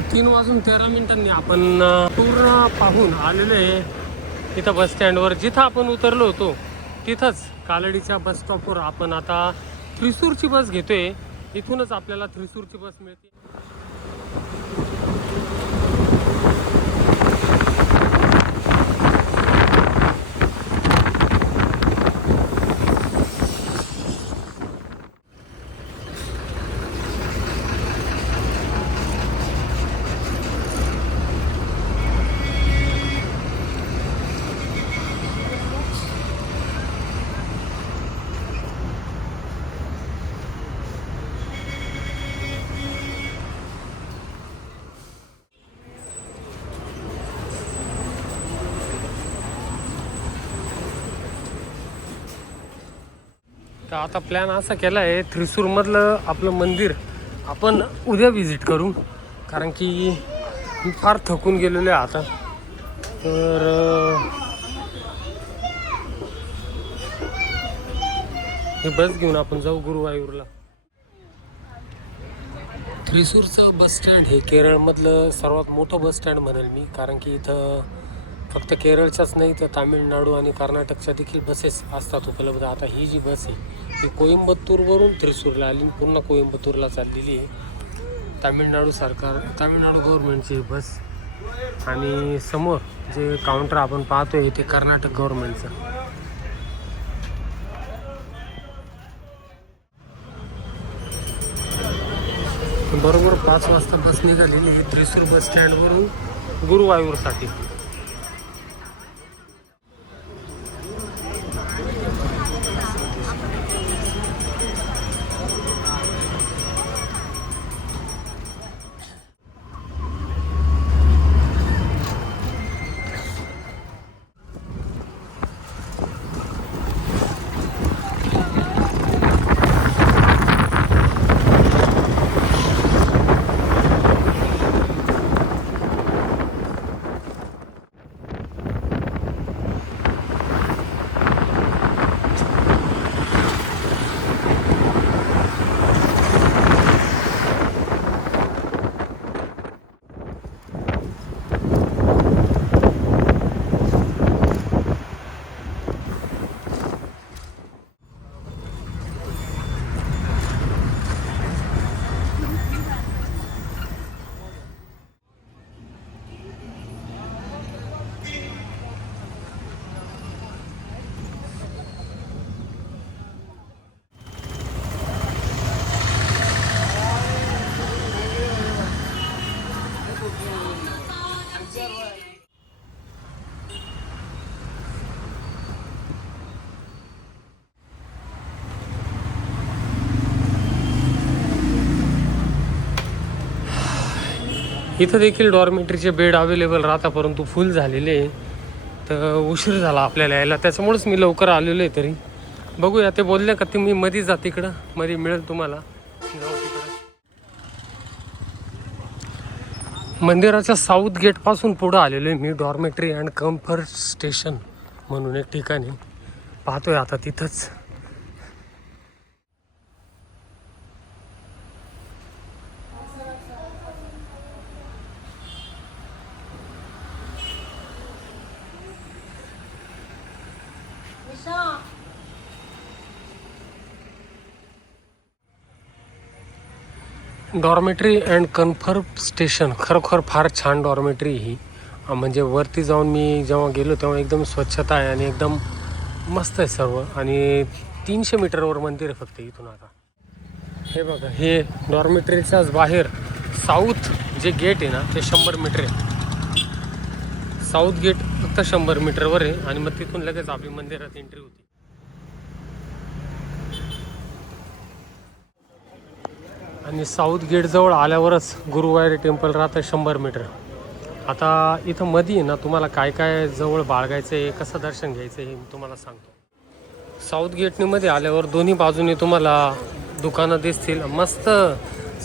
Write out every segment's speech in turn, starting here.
3:13 आपण पूर्ण पाहून आलेलो आहे इथं बस स्टँडवर. जिथं आपण उतरलो होतो तिथंच कालडीच्या बस स्टॉपवर आपण आता थ्रिसूरची बस घेतोय. इथूनच आपल्याला थ्रिसूरची बस मिळते. तर आता प्लॅन असा केला आहे थ्रिसूरमधलं आपलं मंदिर आपण उद्या व्हिजिट करू, कारण की मी फार थकून गेलेलो आहे आता. तर हे बस घेऊन आपण जाऊ गुरुवायूरला. थ्रिसूरचं बस स्टँड हे केरळमधलं सर्वात मोठं बस स्टँड म्हणेल मी, कारण की इथं फक्त केरळच्याच नाही तर तामिळनाडू आणि कर्नाटकच्या देखील बसेस असतात उपलब्ध. आता ही जी बस आहे ही कोइंबतूरवरून थ्रिसूरला आली, पुन्हा कोइंबतूरला चाललेली आहे. तामिळनाडू गव्हर्नमेंटची बस. आणि समोर जे काउंटर आपण पाहतोय ते कर्नाटक गव्हर्नमेंटचं. बरोबर 5 वाजता बस निघालेली आहे थ्रिसूर बस स्टँडवरून गुरुवायूरसाठी. इथं देखील डॉर्मेटरीचे बेड अवेलेबल राहता, परंतु फुल झालेले आहे. तर उशीर झाला आपल्याला यायला, त्याच्यामुळेच मी लवकर आलेलो आहे. तरी बघूया, ते बोलले का तुम्ही मध्ये जा, तिकडं मध्ये मिळेल तुम्हाला, जाऊ तिकडं. मंदिराच्या साऊथ गेटपासून पुढं आलेलो आहे मी. डॉर्मेटरी अँड कम्फर्ट स्टेशन म्हणून एक ठिकाणी पाहतोय आता तिथंच. डॉर्मेटरी अँड कम्फर्ट स्टेशन खरोखर फार छान डॉर्मेटरी ही. म्हणजे वरती जाऊन मी जेव्हा गेलो तेव्हा एकदम स्वच्छता आहे आणि एकदम मस्त आहे सर्व. आणि 300 मीटरवर मंदिर आहे फक्त इथून. आता हे बघा, हे डॉर्मेटरीच्याच बाहेर साऊथ जे गेट आहे ना ते 100 मीटर आहे. साऊथ गेट फक्त 100 मीटरवर आहे आणि मग तिथून लगेच आपली मंदिरात एंट्री होती. आणि साऊथ गेटजवळ आल्यावरच गुरुवायूर टेम्पल राहतं 100 मीटर. आता इथं मध्ये आहे ना, तुम्हाला काय काय जवळ बाळगायचं आहे, कसं दर्शन घ्यायचं आहे हे मी तुम्हाला सांगतो. साऊथ गेटने मध्ये आल्यावर दोन्ही बाजूने तुम्हाला दुकानं दिसतील. मस्त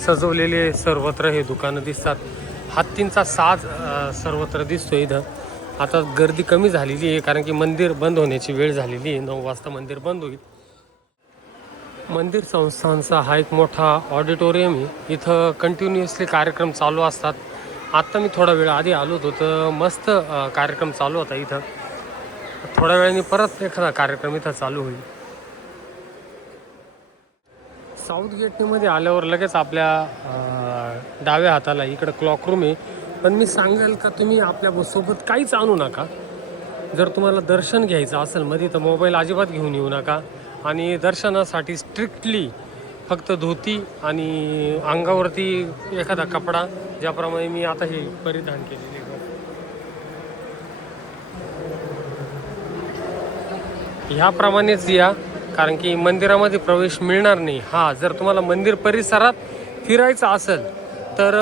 सजवलेले सर्वत्र हे दुकानं दिसतात. हत्तींचा साज सर्वत्र दिसतो इथं. आता गर्दी कमी झालेली आहे, कारण की मंदिर बंद होण्याची वेळ झालेली आहे. 9 वाजता मंदिर बंद होईल. मंदिर संस्थांचा हा एक मोठा ऑडिटोरियम आहे. इथं कंटिन्युअसली कार्यक्रम चालू असतात. आत्ता मी थोडा वेळ आधी आलो होतो तर मस्त कार्यक्रम चालू होता इथं. थोड्या वेळाने परत एखादा कार्यक्रम इथं चालू होईल. साऊथ गेटमध्ये आल्यावर लगेच आपल्या डाव्या हाताला इकडं क्लॉक रूम आहे. पण मी सांगेल का तुम्ही आपल्या सोबत काहीच आणू नका. जर तुम्हाला दर्शन घ्यायचं असेल मध्ये तर मोबाईल अजिबात घेऊन येऊ नका. आणि दर्शनासाठी स्ट्रिक्टली फक्त धोती आणि अंगावरती एखादा कपडा, ज्याप्रमाणे मी आता हे परिधान केलेले आहे. ह्याप्रमाणेच या, कारण की मंदिरामध्ये प्रवेश मिळणार नाही. हां, जर तुम्हाला मंदिर परिसरात फिरायचं असेल तर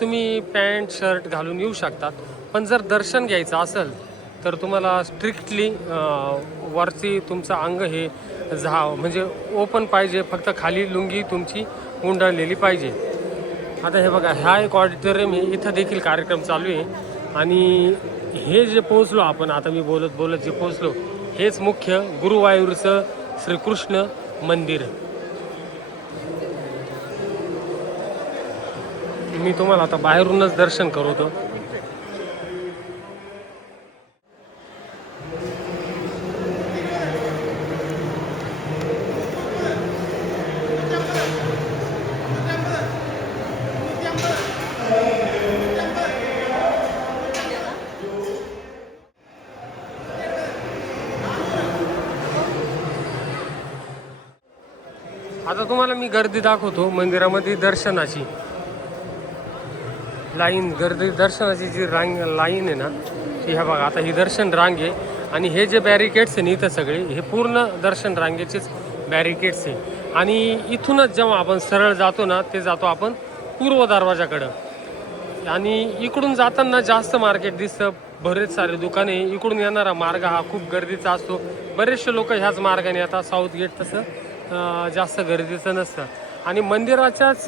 तुम्ही पॅन्ट शर्ट घालून येऊ शकतात. पण जर दर्शन घ्यायचं असेल तर तुम्हाला स्ट्रिक्टली वरची तुमचं अंग हे म्हणजे ओपन पाहिजे. फक्त खाली लुंगी तुमची गुंडाळलेली पाहिजे. आता हे बघा, हा एक ऑडिटोरियम आहे. इथं देखील कार्यक्रम चालू आहे. आणि हे जे पोहोचलो आपण, आता मी बोलत बोलत जे पोहोचलो, हेच मुख्य गुरुवायूरचं श्रीकृष्ण मंदिर. मी तुम्हाला आता बाहेरूनच दर्शन करवतो. आता तुम्हाला मी गर्दी दाखवतो मंदिरामध्ये. दर्शनाची लाईन, गर्दी दर्शनाची जी लाईन आहे ना, ती ह्या बघा. आता ही दर्शन रांग आहे आणि हे जे बॅरिकेड्स आहे ना इथं सगळे, हे पूर्ण दर्शन रांगेचेच बॅरिकेड्स आहे. आणि इथूनच जेव्हा आपण सरळ जातो ना, ते जातो आपण पूर्व दरवाजाकडं. आणि इकडून जाताना जास्त मार्केट दिसतं, बरेच सारे दुकाने. इकडून येणारा मार्ग हा खूप गर्दीचा असतो. बरेचसे लोक ह्याच मार्गाने आता साऊथ गेट तसं जास्त गर्दीचं नसतं. आणि मंदिराच्याच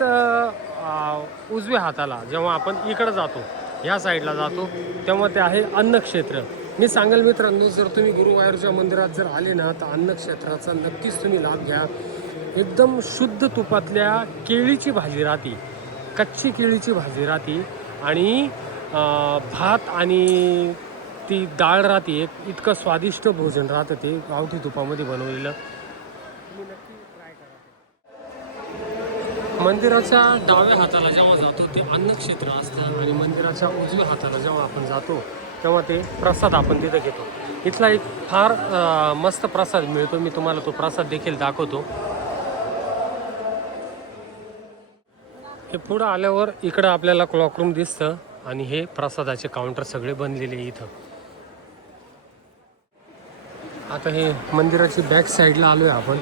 उजव्या हाताला जेव्हा आपण इकडं जातो, ह्या साईडला जातो, तेव्हा ते आहे अन्नक्षेत्र. मी सांगेल मित्रांनो, जर तुम्ही गुरुवायूरच्या मंदिरात जर आले ना, तर अन्नक्षेत्राचा नक्कीच तुम्ही लाभ घ्या. एकदम शुद्ध तुपातल्या केळीची भाजी राहते, कच्ची केळीची भाजी राहते. आणि भात आणि ती डाळ राहते. इतकं स्वादिष्ट भोजन राहतं ते, गावठी तुपामध्ये बनवलेलं. मंदिराच्या डाव्या हाताला जेव्हा जातो ते अन्नक्षेत्र असतं. आणि मंदिराच्या उजव्या हाताला जेव्हा आपण जातो तेव्हा ते प्रसाद आपण तिथं घेतो. इथला एक फार मस्त प्रसाद मिळतो. मी तुम्हाला तो प्रसाद देखील दाखवतो. हे पुढं आल्यावर इकडं आपल्याला क्लॉक रूम दिसतं आणि हे प्रसादाचे काउंटर सगळे बनलेले इथं. आता हे मंदिराची बॅक साईडला आलो आहे आपण.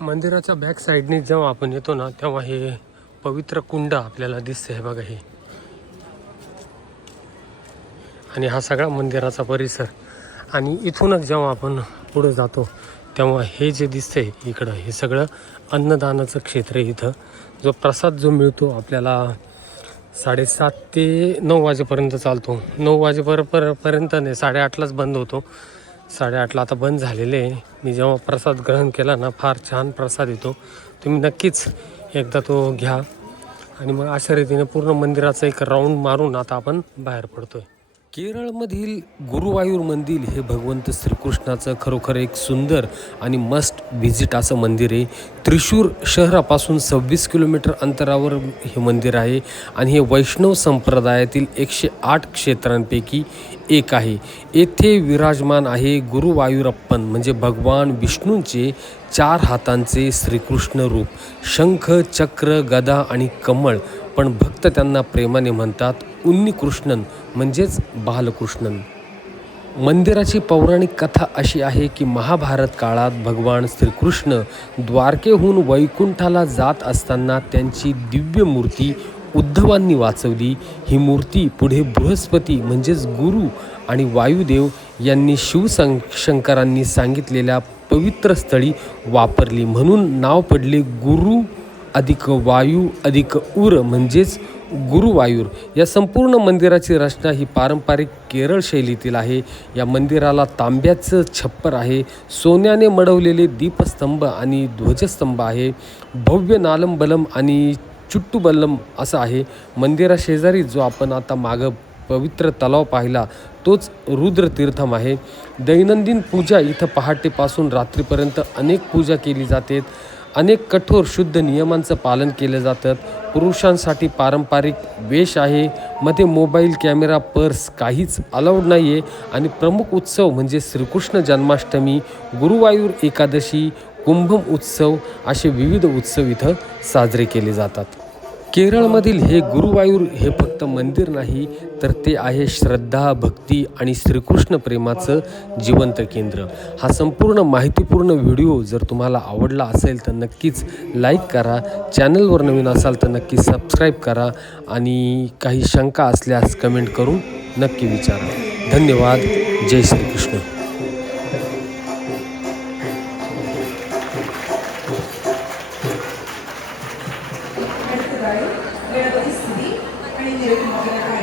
मंदिराच्या बॅक साईडने जेव्हा आपण येतो ना, तेव्हा हे पवित्र कुंड आपल्याला दिसतं. हे बघा हे. आणि हा सगळा मंदिराचा परिसर. आणि इथूनच जेव्हा आपण पुढे जातो तेव्हा हे जे दिसतंय इकडं, हे सगळं अन्नदानाचं क्षेत्र आहे. इथं जो प्रसाद जो मिळतो आपल्याला 7:30 ते 9 वाजेपर्यंत चालतो. 9 वाजेपर्यंत नाही, 8:30लाच बंद होतो. 8:30ला आता बंद झालेले आहे. मी जेव्हा प्रसाद ग्रहण केला ना, फार छान प्रसाद येतो. तुम्ही नक्कीच एकदा तो घ्या. आणि मग अशा रीतीने पूर्ण मंदिराचा एक राऊंड मारून आता आपण बाहेर पडतोय. केरळमधील गुरुवायूर मंदिर हे भगवंत श्रीकृष्णाचं खरोखर एक सुंदर आणि मस्ट व्हिजिट असं मंदिर आहे. त्रिशूर शहरापासून 26 किलोमीटर अंतरावर हे मंदिर आहे. आणि हे वैष्णव संप्रदायातील 108 क्षेत्रांपैकी एक आहे. येथे विराजमान आहे गुरुवायूरप्पन, म्हणजे भगवान विष्णूंचे 4 हातांचे श्रीकृष्ण रूप. शंख, चक्र, गदा आणि कमळ. पण भक्त त्यांना प्रेमाने म्हणतात उन्नीकृष्णन, म्हणजेच बालकृष्णन. मंदिराची पौराणिक कथा अशी आहे की महाभारत काळात भगवान श्रीकृष्ण द्वारकेहून वैकुंठाला जात असताना त्यांची दिव्य मूर्ती उद्धवांनी वाचवली. ही मूर्ती पुढे बृहस्पती म्हणजेच गुरु आणि वायुदेव यांनी शिवशंकरांनी सांगितलेल्या पवित्र स्थळी वापरली. म्हणून नाव पडले गुरु अधिक वायू अधिक उर म्हणजेच गुरुवायूर. या संपूर्ण मंदिराची रचना ही पारंपरिक केरळ शैलीतील आहे. या मंदिराला तांब्याचं छप्पर आहे. सोन्याने मढवलेले दीपस्तंभ आणि ध्वजस्तंभ आहे. भव्य नालंबलम आणि चुट्टुबल्लम असं आहे. मंदिराशेजारी जो आपण आता मागं पवित्र तलाव पाहिला तोच रुद्रतीर्थम आहे. दैनंदिन पूजा इथं पहाटेपासून रात्रीपर्यंत अनेक पूजा केली जाते. अनेक कठोर शुद्ध नियमांचं पालन केलं जातं. पुरुषांसाठी पारंपरिक वेश आहे. मध्ये मोबाईल कॅमेरा पर्स काहीच अलाउड नाही आहे. आणि प्रमुख उत्सव म्हणजे श्रीकृष्ण जन्माष्टमी, गुरुवायूर एकादशी, कुंभम उत्सव असे विविध उत्सव इथं साजरे केले जातात. केरळमधील हे गुरुवायूर हे फक्त मंदिर नाही तर ते आहे श्रद्धा, भक्ती आणि श्रीकृष्ण प्रेमाचं जिवंत केंद्र. हा संपूर्ण माहितीपूर्ण व्हिडिओ जर तुम्हाला आवडला असेल तर नक्कीच लाईक करा. चॅनलवर नवीन असाल तर नक्की सबस्क्राईब करा आणि काही शंका असल्यास कमेंट करून नक्की विचारा. धन्यवाद. जय श्रीकृष्ण. गणपती स्तुती आणि निरोगी